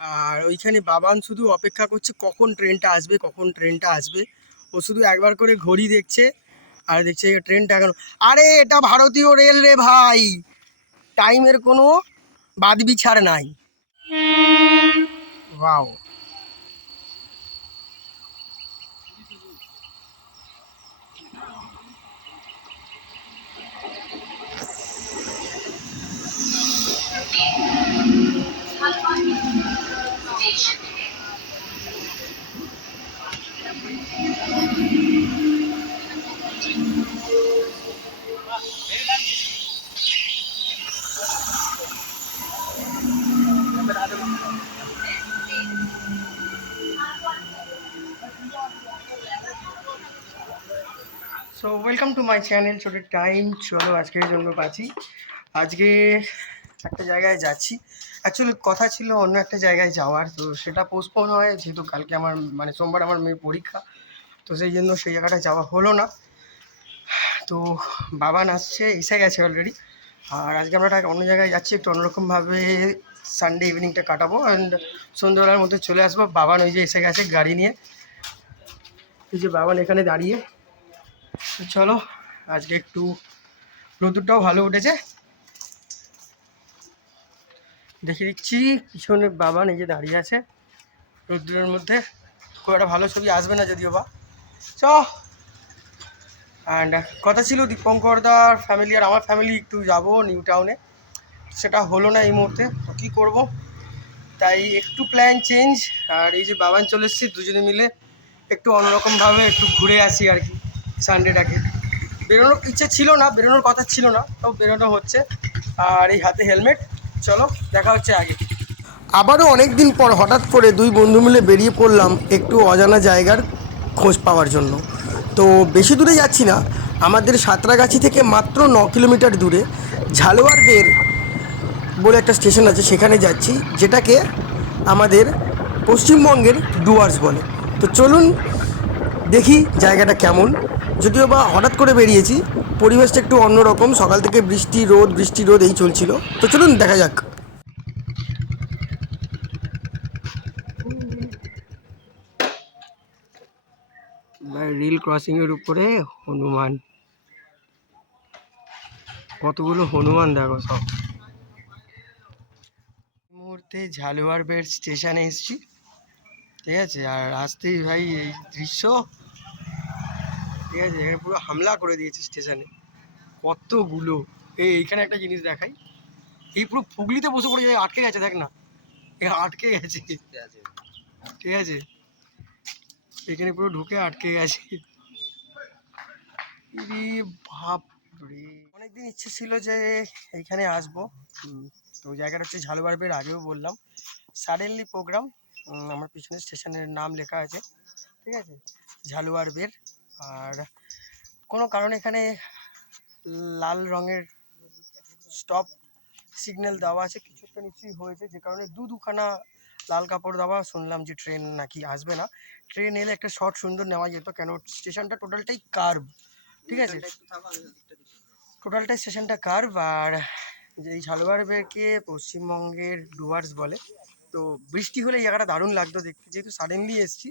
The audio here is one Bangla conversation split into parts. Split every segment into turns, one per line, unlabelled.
আর ওইখানে বাবান শুধু অপেক্ষা করছে কখন ট্রেনটা আসবে, কখন ট্রেনটা আসবে। ও শুধু একবার করে ঘড়ি দেখছে আর দেখছে ট্রেনটা এখন আরে, এটা ভারতীয় রেল রে ভাই। টাইমের কোনো বাদ বিচার নাই। Wow. So welcome to my channel ছোটো টাইম চলো আজকের জন্য বাঁচি আজকে একটা জায়গায় যাচ্ছি। অ্যাকচুয়ালি কথা ছিল অন্য একটা জায়গায় যাওয়ার। তো সেটা পোস্টপোন হয়, যেহেতু কালকে আমার মানে সোমবার আমার মেয়ের পরীক্ষা। তো সেই জন্য সেই জায়গাটা যাওয়া হলো না। তো বাবান আসছে, এসে গেছে অলরেডি আর আজকে আমরা অন্য জায়গায় যাচ্ছি, একটু অন্যরকমভাবে সানডে ইভিনিংটা কাটাবো। অ্যান্ড সন্ধ্যাবেলার মধ্যে চলে আসব। বাবান ওই যে এসে গেছে গাড়ি নিয়ে। যে বাবান এখানে দাঁড়িয়ে চলো, আজকে একটু রোদুরটাও ভালো উঠেছে। দেখে দিচ্ছি পিছনে বাবা নিজে দাঁড়িয়ে আছে রোদ্দুরের মধ্যে। খুব একটা ভালো ছবি আসবে না যদিও বা। চ। অ্যান্ড কথা ছিল দীপঙ্করদার ফ্যামিলি আর আমার ফ্যামিলি একটু যাব নিউ টাউনে সেটা হলো না এই মুহূর্তে, তো কী করব? তাই একটু প্ল্যান চেঞ্জ আর এই যে বাবান চলে এসেছি, দুজনে মিলে একটু অন্যরকমভাবে একটু ঘুরে আসি আর কি। সানডেটাকে। বেরোনোর ইচ্ছে ছিল না, বেরোনোর কথা ছিল না, তাও বেরোনো হচ্ছে। আর এই হাতে হেলমেট, চলো, দেখা হচ্ছে আগে। আবারও অনেক দিন পর হঠাৎ করে দুই বন্ধু মিলে বেরিয়ে পড়লাম একটু অজানা জায়গার খোঁজ পাওয়ার জন্য। তো বেশি দূরে যাচ্ছি না, আমাদের সাঁতরাগাছি থেকে মাত্র ন কিলোমিটার দূরে ঝালোয়ার দের বলে একটা স্টেশন আছে, সেখানে যাচ্ছি, যেটাকে আমাদের পশ্চিমবঙ্গের ডুয়ার্স বলে। তো চলুন দেখি জায়গাটা কেমন। যদিও বা হঠাৎ করে বেরিয়েছি, পরিবেশটা একটু অন্যরকম। সকাল থেকে বৃষ্টি, রোদ বৃষ্টি, রোদ, এই চলছিল। তো চলুন, দেখা যাক। রিল ক্রসিংয়ের উপরে হনুমান। কতগুলো হনুমান দেখো সব। মুহূর্তে ঝালুয়ার বেড স্টেশনে এসেছি। ঠিক আছে? আর আসতেই ভাই, এই দৃশ্য ঠিক আছে? এখানে পুরো হামলা করে দিয়েছে স্টেশনে কতগুলো? এই এইখানে একটা জিনিস দেখাই। এই পুরো ফুগলিতে বসে পড়ে যায় আটকে গেছে দেখ না। আটকে গেছে। ঠিক আছে? এখানে পুরো ঢুকে আটকে গেছে। রে অনেকদিন ইচ্ছে ছিল যে এইখানে আসব। তো জায়গাটা হচ্ছে ঝালুবাড়বের আগেও বললাম। সাডেনলি প্রোগ্রাম আমার পিছনে স্টেশনের নাম লেখা আছে। ঠিক আছে? ঝালুয়ার বের আর কোনো কারণে এখানে লাল রঙের স্টপ সিগন্যাল দেওয়া আছে। কিছু একটা নিশ্চয়ই হয়েছে, যে কারণে দু দুখানা লাল কাপড় দেওয়া শুনলাম যে ট্রেন নাকি আসবে না। ট্রেন এলে একটা শর্ট সুন্দর নেওয়া যেত, কেন স্টেশনটা টোটালটাই কার্ভ ঠিক আছে? টোটালটাই স্টেশনটা কার্ভ আর এই বেরকে পশ্চিমবঙ্গের ডুয়ার্স বলে, তো বৃষ্টি হলে জায়গাটা দারুণ লাগতো দেখতে, যেহেতু সাডেনলি এসছি।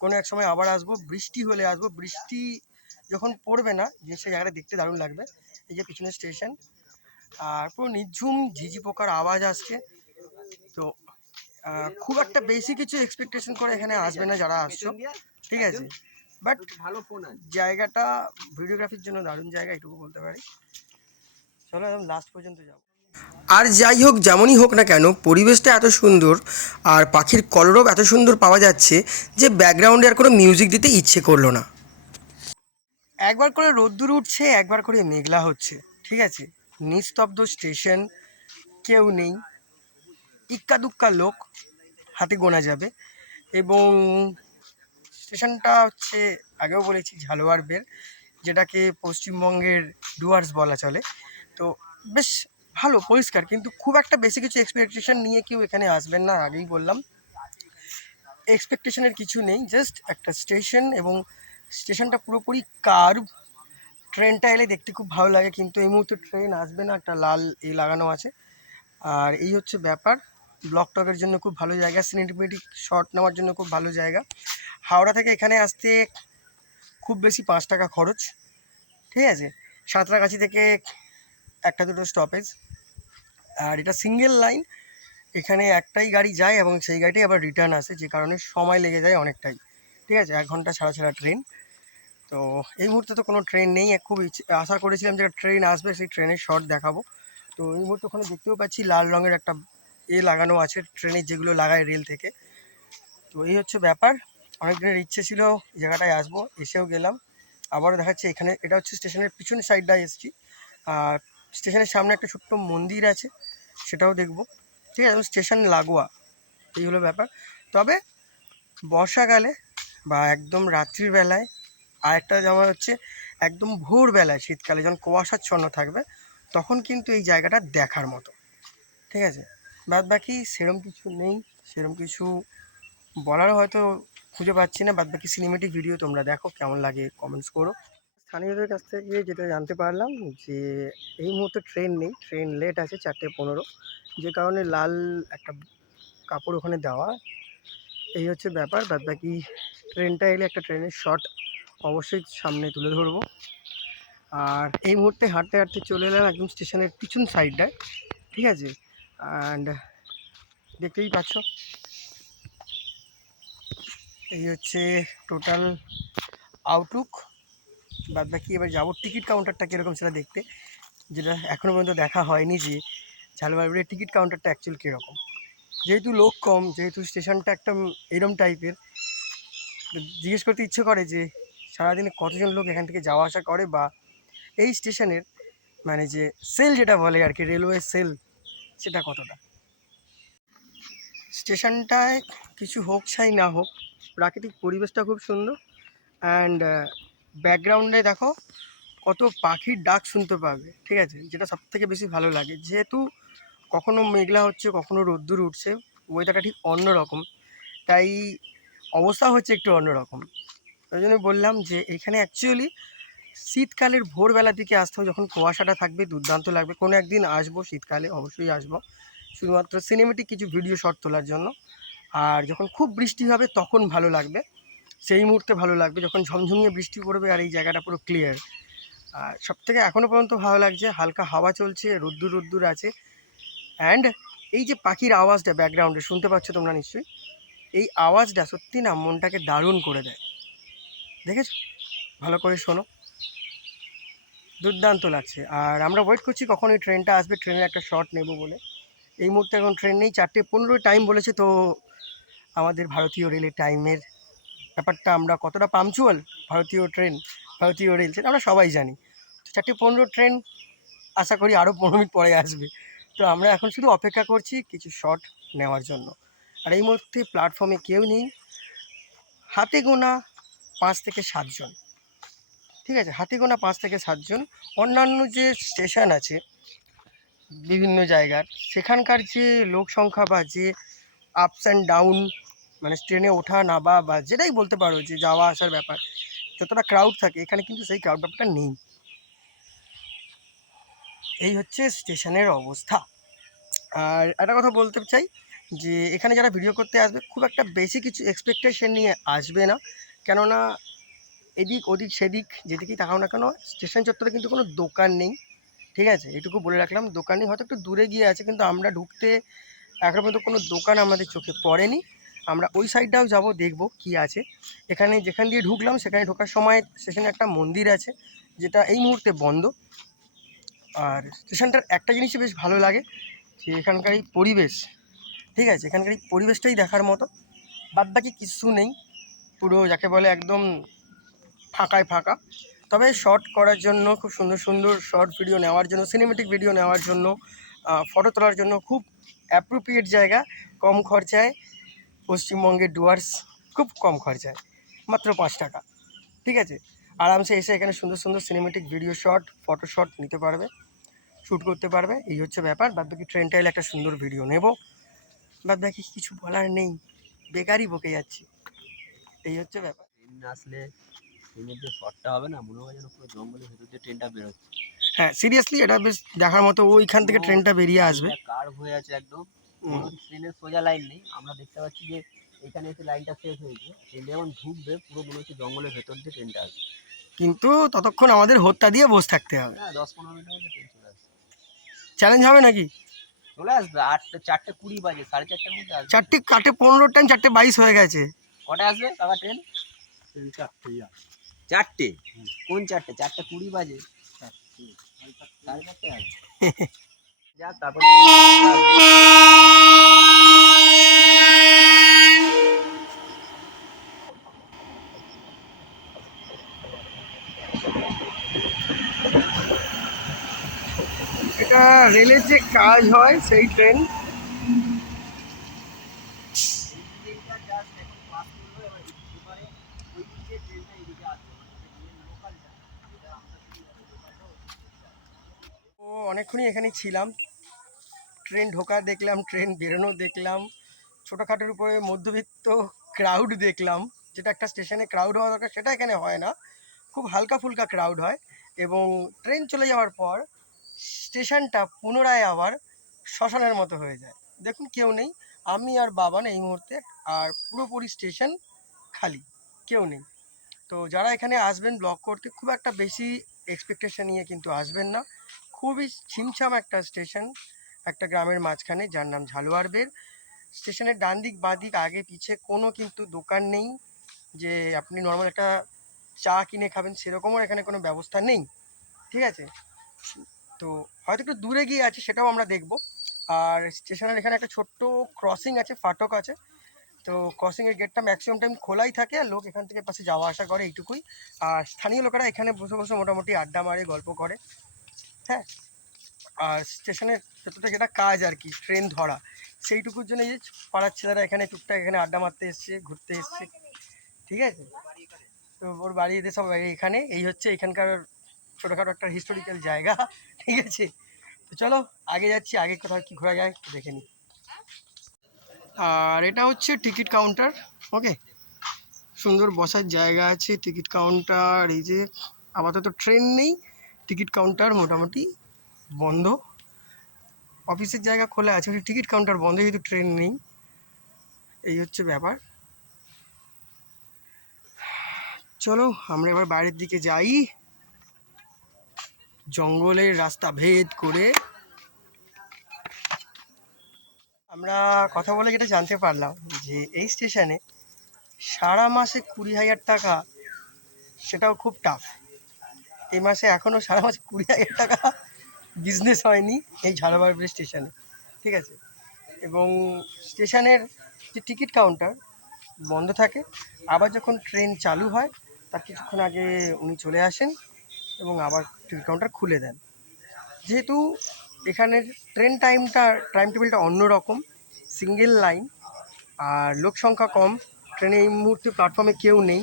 কোনো এক সময় আবার আসব, বৃষ্টি হলে আসব। বৃষ্টি যখন পড়বে না সেই জায়গাটা দেখতে দারুণ লাগবে। এই যে পিছনে স্টেশন আর পুরো নিঝুম, ঝিঝি পোকার আওয়াজ আসছে। তো খুব একটা বেশি কিছু এক্সপেকটেশন করে এখানে আসবে না যারা আসছো। ঠিক আছে? বাট
ভালো
জায়গাটা ভিডিওগ্রাফির জন্য দারুণ জায়গা, এটুকু বলতে পারি। চলো একদম লাস্ট পর্যন্ত যাব। আর যাই হোক, যেমনই হোক না কেন, পরিবেশটা এত সুন্দর আর পাখির কলরব এত সুন্দর পাওয়া যাচ্ছে যে ব্যাকগ্রাউন্ডে আর কোনো মিউজিক দিতে ইচ্ছে করল না। একবার করে রোদ্দুর উঠছে, একবার করে মেঘলা হচ্ছে, ঠিক আছে? নিস্তব্ধ স্টেশন কেউ নেই। ইক্কা দুক্কা লোক হাতে গোনা যাবে এবং স্টেশনটা হচ্ছে, আগেও বলেছি ঝালোয়ার বের যেটাকে পশ্চিমবঙ্গের ডুয়ার্স বলা চলে। তো বেশ ভালো, পরিষ্কার। কিন্তু খুব একটা বেশি কিছু এক্সপেকটেশন নিয়ে কেউ এখানে আসবেন না, আগেই বললাম। এক্সপেকটেশনের কিছু নেই জাস্ট একটা স্টেশন এবং স্টেশনটা পুরোপুরি কার্ভ ট্রেনটা এলে দেখতে খুব ভালো লাগে। কিন্তু এই মুহূর্তে ট্রেন আসবে না, একটা লাল এই লাগানো আছে। আর এই হচ্ছে ব্যাপার ব্লক টকের জন্য খুব ভালো জায়গা সিনেমেটিক শট নেওয়ার জন্য খুব ভালো জায়গা। হাওড়া থেকে এখানে আসতে খুব বেশি পাঁচ টাকা খরচ, ঠিক আছে? সাঁতরাগাছি থেকে একটা দুটো স্টপেজ আর এটা সিঙ্গেল লাইন এখানে একটাই গাড়ি যায় এবং সেই গাড়িটাই আবার রিটার্ন আসে, যে কারণে সময় লেগে যায় অনেকটাই। ঠিক আছে? এক ঘণ্টা ছাড়া ছাড়া ট্রেন তো এই মুহূর্তে তো কোনো ট্রেন নেই। খুব আশা করেছিলাম যে ট্রেন আসবে, সেই ট্রেনের শর্ট দেখাবো। তো এই মুহূর্তে ওখানে দেখতেও পাচ্ছি লাল রঙের একটা এ লাগানো আছে ট্রেনের যেগুলো লাগায় রেল থেকে। তো এই হচ্ছে ব্যাপার। অনেক দিনের ইচ্ছে ছিল জায়গাটায় আসব, এসেও গেলাম। আবারও দেখাচ্ছে এখানে, এটা হচ্ছে স্টেশনের পিছনের সাইডটায় এসেছি। আর স্টেশনের সামনে একটা ছোট্ট মন্দির আছে। সেটাও দেখব। ঠিক আছে স্টেশন লাগোয়া, এই হলো ব্যাপার। তবে বর্ষাকালে বা একদম রাত্রির বেলায় আর একটা যেমন হচ্ছে একদম ভোরবেলায় শীতকালে, যখন কুয়াশাচ্ছন্ন থাকবে, তখন কিন্তু এই জায়গাটা দেখার মতো। ঠিক আছে? বাদ বাকি সেরম কিছু নেই, সেরম কিছু বলারও হয়তো খুঁজে পাচ্ছি না। বাদ বাকি সিনেমেটিক ভিডিও তোমরা দেখো, কেমন লাগে কমেন্টস করো। স্থানীয়দের কাছ থেকে যেটা জানতে পারলাম যে এই মুহূর্তে ট্রেন নেই ট্রেন লেট আছে চারটে পনেরো। যে কারণে লাল একটা কাপড় ওখানে দেওয়া। এই হচ্ছে ব্যাপার বাদ বাকি ট্রেনটা এলে একটা ট্রেনের শট অবশ্যই সামনে তুলে ধরবো। আর এই মুহূর্তে হাঁটতে হাঁটতে চলে এলাম একদম স্টেশনের পিছন সাইডটায় ঠিক আছে? অ্যান্ড দেখতেই পাচ্ছ। এই হচ্ছে টোটাল আউটলুক বাদ বাকি এবার যাব টিকিট কাউন্টারটা কীরকম সেটা দেখতে। যেটা এখনও পর্যন্ত দেখা হয়নি যে ঝালবাড়ির টিকিট কাউন্টারটা অ্যাকচুয়াল কীরকম। যেহেতু লোক কম, যেহেতু স্টেশনটা একটা এরম টাইপের জিজ্ঞেস করতে ইচ্ছে করে যে সারাদিনে কতজন লোক এখান থেকে যাওয়া আসা করে বা এই স্টেশনের মানে যে সেল যেটা বলে আর কি রেলওয়ে সেল সেটা কতটা। স্টেশনটায় কিছু হোক চাই না হোক, প্রাকৃতিক পরিবেশটা খুব সুন্দর অ্যান্ড ব্যাকগ্রাউন্ডে দেখো কত পাখির ডাক শুনতে পাবে, ঠিক আছে? যেটা সব থেকে বেশি ভালো লাগে। যেহেতু কখনো মেঘলা হচ্ছে, কখনো রোদ্দুর উঠছে ওয়েদারটা ঠিক অন্যরকম। তাই অবস্থা হচ্ছে একটু অন্যরকম। ওই জন্য বললাম যে, এখানে অ্যাকচুয়ালি শীতকালের ভোরবেলার দিকে আসতে হবে, যখন কুয়াশাটা থাকবে, দুর্দান্ত লাগবে। কোনো একদিন আসব, শীতকালে অবশ্যই আসব। শুধুমাত্র সিনেমেটিক কিছু ভিডিও শট তোলার জন্য। আর যখন খুব বৃষ্টি হবে, তখন ভালো লাগবে। সেই মুহূর্তে ভালো লাগবে। যখন ঝমঝমিয়ে বৃষ্টি পড়বে আর এই জায়গাটা পুরো ক্লিয়ার আর সব থেকে এখনও পর্যন্ত ভালো লাগছে, হালকা হাওয়া চলছে, রোদ্দুর রোদ্দুর আছে। অ্যান্ড এই যে পাখির আওয়াজটা ব্যাকগ্রাউন্ডে শুনতে পাচ্ছ তোমরা নিশ্চয়ই? এই আওয়াজটা সত্যি না মনটাকে দারুণ করে দেয়। দেখেছ? ভালো করে শোনো। দুর্দান্ত লাগছে। আর আমরা ওয়েট করছি কখন এই ট্রেনটা আসবে। ট্রেনের একটা শট নেব বলে। এই মুহূর্তে এখন ট্রেন নেই। চারটে পনেরো টাইম বলেছে তো আমাদের ভারতীয় রেলের টাইমের ব্যাপারটা আমরা কতটা পামচুয়াল ভারতীয় ট্রেন ভারতীয় রেল সেটা আমরা সবাই জানি। তো চারটে পনেরো ট্রেন আশা করি আরও পনেরো মিনিট পরে আসবে। তো আমরা এখন শুধু অপেক্ষা করছি কিছু শট নেওয়ার জন্য। আর এই মুহূর্তে প্ল্যাটফর্মে কেউ নেই। হাতে গোনা পাঁচ থেকে সাতজন ঠিক আছে? হাতে গোনা পাঁচ থেকে সাতজন অন্যান্য যে স্টেশন আছে, বিভিন্ন জায়গার, সেখানকার যে লোক সংখ্যা বা যে আপস অ্যান্ড ডাউন মানে ট্রেনে ওঠা, নামা বা যেটাই বলতে পারো যে যাওয়া আসার ব্যাপার, যতটা ক্রাউড থাকে, এখানে কিন্তু সেই ক্রাউড ব্যাপারটা নেই। এই হচ্ছে স্টেশনের অবস্থা। আর একটা কথা বলতে চাই যে, এখানে যারা ভিডিও করতে আসবে, খুব একটা বেশি কিছু এক্সপেকটেশন নিয়ে আসবে না। কেননা, এদিক, ওদিক, সেদিক, যেদিকেই তাকাও না কেন, স্টেশন চত্বরে কিন্তু কোনো দোকান নেই। ঠিক আছে? এটুকু বলে রাখলাম দোকান নেই হয়তো একটু দূরে গিয়ে আছে, কিন্তু আমরা ঢুকতে এখনও পর্যন্ত কোনো দোকান আমাদের চোখে পড়েনি। আমরা ওই সাইডটাও যাব, দেখব কি আছে। এখানে যেখান দিয়ে ঢুকলাম, সেখানে ঢোকার সময় স্টেশনে একটা মন্দির আছে, যেটা এই মুহূর্তে বন্ধ। আর স্টেশনটার একটা জিনিসই বেশ ভালো লাগে, যে এখানকার এই পরিবেশ, ঠিক আছে? এখানকার এই পরিবেশটাই দেখার মতো। বাদ বাকি কিছু নেই, পুরো যাকে বলে একদম ফাঁকায় ফাঁকা। তবে শর্ট করার জন্য, খুব সুন্দর সুন্দর শর্ট ভিডিও নেওয়ার জন্য সিনেমেটিক ভিডিও নেওয়ার জন্য ফটো তোলার জন্য খুব অ্যাপ্রোপ্রিয়েট জায়গা, কম খরচায়। পশ্চিমবঙ্গের ডুয়ার্স খুব কম খরচায় মাত্র পাঁচ টাকা। ঠিক আছে? আরামসে এসে এখানে সুন্দর সুন্দর cinematic video shot photo shot নিতে পারবে শ্যুট করতে পারবে। এই হচ্ছে ব্যাপার। বাদ বাকি ট্রেনটা এলে একটা সুন্দর ভিডিও নেব। বাদ বাকি কিছু বলার নেই। বেকারই বকে যাচ্ছি। এই হচ্ছে ব্যাপার।
ট্রেন আসলে ট্রেনের যে শটটা হবে না মনে হয় যেন পুরো জঙ্গলের ভেতর দিয়ে ট্রেনটা বেরোচ্ছে।
হ্যাঁ সিরিয়াসলি এটা বেশ দেখার মতো ওইখান থেকে ট্রেনটা বেরিয়ে আসবে।
কার হয়ে আছে একদম। ট্রেনের সোজা লাইন নেই। আমরা দেখতে পাচ্ছি যে এখানে এসে লাইনটা শেষ হয়েছে ট্রেন যখন ঢুকবে পুরো মনে হচ্ছে জঙ্গলের ভেতর দিয়ে ট্রেনটা আসবে।
কিন্তু ততক্ষণ আমাদের হত্যা দিয়ে বসে থাকতে হবে।
হ্যাঁ দশ পনেরো মিনিটের মধ্যে ট্রেন চলে আসবে।
চ্যালেঞ্জ হবে নাকি?
চলে আসবে আটটা চারটে কুড়ি বাজে সাড়ে চারটার মধ্যে আসবে।
চারটে কাটে পনেরো টাইম চারটে বাইশ হয়ে গেছে।
কটায় আসবে কাকা ট্রেন? ট্রেন চারটে? চারটে কোন চারটে? চারটে কুড়ি বাজে? সাড়ে চারটে আসবে।
এটা রেলের যে কাজ হয় সেই ট্রেন। অনেকক্ষণই এখানে ছিলাম। ট্রেন ঢোকা দেখলাম ট্রেন বেরোনো দেখলাম, ছোটোখাটোর উপরে মধ্যবিত্ত ক্রাউড দেখলাম, যেটা একটা স্টেশনে ক্রাউড হওয়া দরকার, সেটা এখানে হয় না। খুব হালকা ফুলকা ক্রাউড হয় এবং ট্রেন চলে যাওয়ার পর স্টেশনটা পুনরায় আবার শ্মশানের মতো হয়ে যায়। দেখুন কেউ নেই, আমি আর বাবা না এই মুহূর্তে, আর পুরোপুরি স্টেশন খালি, কেউ নেই। তো যারা এখানে আসবেন ব্লক করতে, খুব একটা বেশি এক্সপেকটেশন নিয়ে কিন্তু আসবেন না। খুবই ছিমছাম একটা স্টেশন একটা গ্রামের মাঝখানে, যার নাম ঝালুয়ারবের। স্টেশনের ডান দিক বাঁ দিক আগে পিছে কোনো কিন্তু দোকান নেই, যে আপনি নর্মাল একটা চা কিনে খাবেন সেরকমও এখানে কোনো ব্যবস্থা নেই, ঠিক আছে? তো হয়তো একটু দূরে গিয়ে আছে সেটাও আমরা দেখব। আর স্টেশনের এখানে একটা ছোট্ট ক্রসিং আছে, ফাটক আছে। তো ক্রসিংয়ের গেটটা ম্যাক্সিমাম টাইম খোলাই থাকে আর লোক এখান থেকে পাশে যাওয়া আসা করে এইটুকুই। আর স্থানীয় লোকেরা এখানে বসে বসে মোটামুটি আড্ডা মারে, গল্প করে হ্যাঁ? আর স্টেশনের ভেতরটা যেটা কাজ আর কি, ট্রেন ধরা। সেইটুকুর জন্য এই যে পাড়ার ছেলেরা এখানে টুকটাক এখানে আড্ডা মারতে এসছে, ঘুরতে এসছে। ঠিক আছে? তো ওর বাড়ি এদের সব এখানে, এই হচ্ছে এখানকার ছোটোখাটো একটা হিস্টোরিক্যাল জায়গা। ঠিক আছে? তো চলো, আগে যাচ্ছি, আগে কোথাও কি ঘোরা যায় দেখে নিই। আর এটা হচ্ছে টিকিট কাউন্টার, ওকে? সুন্দর বসার জায়গা আছে, টিকিট কাউন্টার, এই যে আপাতত ট্রেন নেই, টিকিট কাউন্টার মোটামুটি বন্ধ। অফিসের জায়গা খোলা আছে, ওই টিকিট কাউন্টার বন্ধ, যেহেতু ট্রেন নেই। এই হচ্ছে ব্যাপার। চলো, আমরা এবার বাইরের দিকে যাই। জঙ্গলের রাস্তা ভেদ করে। আমরা কথা বলে যেটা জানতে পারলাম যে, এই স্টেশনে সারা মাসে কুড়ি হাজার টাকা, সেটাও খুব টাফ এই মাসে এখনও সারা মাসে কুড়ি হাজার টাকা বিজনেস হয়নি এই ঝাড়বাড়ি স্টেশনে ঠিক আছে? এবং স্টেশনের যে টিকিট কাউন্টার বন্ধ থাকে, আবার যখন ট্রেন চালু হয়, তার কিছুক্ষণ আগে উনি চলে আসেন এবং আবার টিকিট কাউন্টার খুলে দেন। যেহেতু এখানের ট্রেন টাইমটা টাইম টেবিলটা অন্যরকম সিঙ্গেল লাইন আর লোক সংখ্যা কম ট্রেনে এই মুহূর্তে প্ল্যাটফর্মে কেউ নেই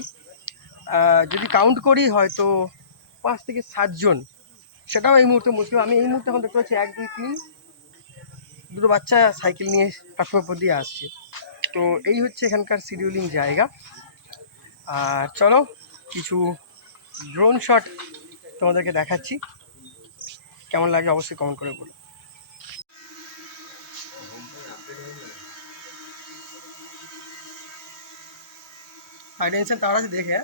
যদি কাউন্ট করি হয়তো পাঁচ থেকে সাতজন সেটাও এই মুহূর্তে মুশকিল আমি এই মুহূর্তে এখন দেখতে পাচ্ছি এক, দুই, তিন দুটো বাচ্চা সাইকেল নিয়ে প্ল্যাটফর্মের উপর দিয়ে আসছে। তো এই হচ্ছে এখানকার শিডিউলিং জায়গা। আর চলো, কিছু ড্রোন শট তোমাদেরকে দেখাচ্ছি। কেমন লাগে অবশ্যই কমেন্ট করে বলো। হাই তারা দেখে।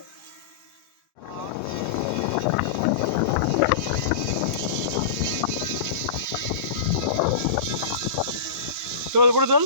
হ্যাঁ?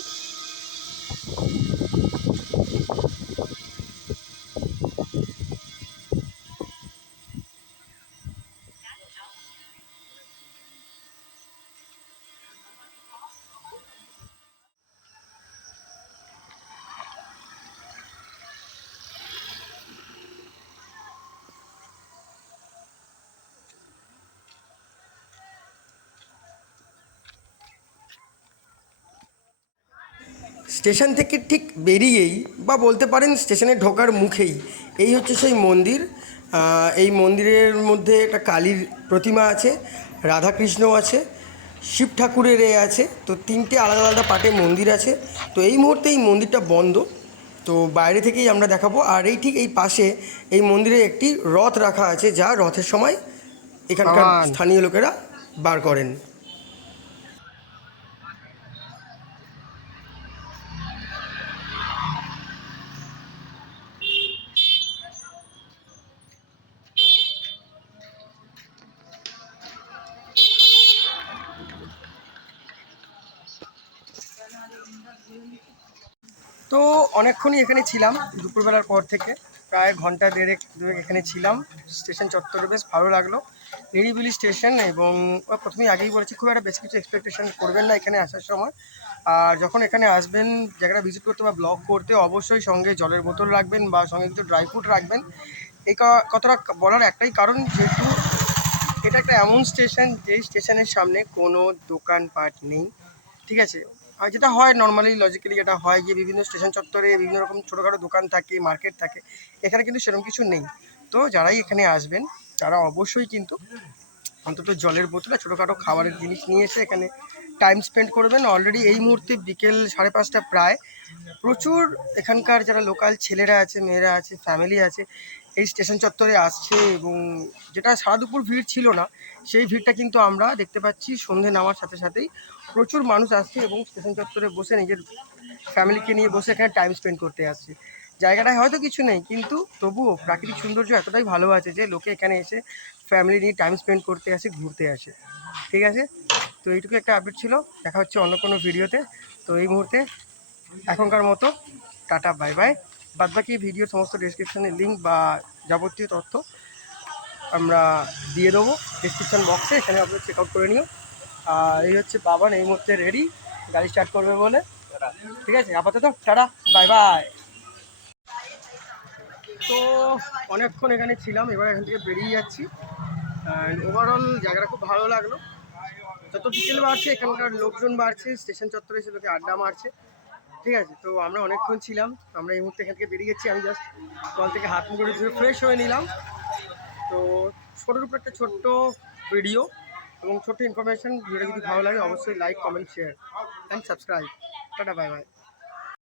স্টেশন থেকে ঠিক বেরিয়েই বা বলতে পারেন স্টেশনে ঢোকার মুখেই এই হচ্ছে সেই মন্দির এই মন্দিরের মধ্যে একটা কালীর প্রতিমা আছে রাধাকৃষ্ণ আছে শিব ঠাকুরের এ আছে তো তিনটে আলাদা আলাদা পাটে মন্দির আছে তো এই মুহূর্তে এই মন্দিরটা বন্ধ তো বাইরে থেকেই আমরা দেখাবো আর এই ঠিক এই পাশে এই মন্দিরে একটি রথ রাখা আছে যা রথের সময় এখানকার স্থানীয় লোকেরা বার করেন। তো অনেকক্ষণই এখানে ছিলাম, দুপুরবেলার পর থেকে প্রায় ঘণ্টা দেড়েক, দুয়েক এখানে ছিলাম। স্টেশন চত্বরে বেশ ভালো লাগল। নিরিবিলি স্টেশন এবং প্রথমেই আগেই বলেছি, খুব একটা বেশি কিছু এক্সপেকটেশন করবেন না এখানে আসার সময়। আর যখন এখানে আসবেন, জায়গাটা ভিজিট করতে বা ব্লগ করতে অবশ্যই সঙ্গে জলের বোতল রাখবেন বা সঙ্গে কিছু ড্রাই ফ্রুট রাখবেন। এই কথাটা বলার একটাই কারণ যেহেতু এটা একটা এমন স্টেশন, যেই স্টেশনের সামনে কোনো দোকানপাট নেই। ঠিক আছে? আর যেটা হয় নর্মালি লজিক্যালি যেটা হয় যে বিভিন্ন স্টেশন চত্বরে বিভিন্ন রকম ছোটোখাটো দোকান থাকে মার্কেট থাকে, এখানে কিন্তু সেরকম কিছু নেই। তো যারাই এখানে আসবেন, তারা অবশ্যই কিন্তু অন্তত জলের বোতল ছোটোখাটো খাবারের জিনিস নিয়ে এসে এখানে টাইম স্পেন্ড করবেন। অলরেডি এই মুহূর্তে বিকেল সাড়ে পাঁচটা প্রায় প্রচুর এখানকার যারা লোকাল ছেলেরা আছে, মেয়েরা আছে ফ্যামিলি আছে এই স্টেশন চত্বরে আসছে এবং যেটা সারা দুপুর ভিড় ছিল না, সেই ভিড়টা কিন্তু আমরা দেখতে পাচ্ছি। সন্ধে নামার সাথে সাথেই প্রচুর মানুষ আসছে এবং স্টেশন চত্বরে বসে নিজের ফ্যামিলিকে নিয়ে বসে এখানে টাইম স্পেন্ড করতে আসছে। জায়গাটায় হয়তো কিছু নেই, কিন্তু তবুও প্রাকৃতিক সৌন্দর্য এতটাই ভালো আছে যে লোকে এখানে এসে ফ্যামিলি নিয়ে টাইম স্পেন্ড করতে আসে, ঘুরতে আসে। ঠিক আছে? তো এইটুকু একটা আপডেট ছিল। দেখা হচ্ছে অন্য কোনো ভিডিওতে। তো এই মুহূর্তে এখনকার মতো টাটা, বাই বাই। বাদবাকি ভিডিও সমস্ত ডিসক্রিপশনে লিঙ্ক বা যাবতীয় তথ্য আমরা দিয়ে দেবো ডিসক্রিপশন বক্সে এখানে আপনারা চেক আউট করে নিও। আর এই হচ্ছে বাবান এই মুহূর্তে রেডি গাড়ি স্টার্ট করবে বলে। ঠিক আছে, আপাতত টাটা বাই বাই তো অনেকক্ষণ এখানে ছিলাম, এবার এখান থেকে বেরিয়ে যাচ্ছি। ওভারঅল জায়গাটা খুব ভালো লাগল। যত বিকেল বাড়ছে, এখানকার লোকজন বাড়ছে, স্টেশন চত্বরে এসে লোকে আড্ডা মারছে। ঠিক আছে, তো আমরা অনেকক্ষণ ছিলাম আমরা এই মুহূর্তে এখান থেকে বেরিয়ে গেছি, আমি জাস্ট কল থেকে হাত মুখ ধুয়ে ফ্রেশ হয়ে নিলাম। তো ছোটোর উপর একটা ছোট্ট ভিডিও এবং ছোট্ট ইনফরমেশন ভিডিও যদি ভালো লাগে, অবশ্যই like comment share and subscribe tata bye bye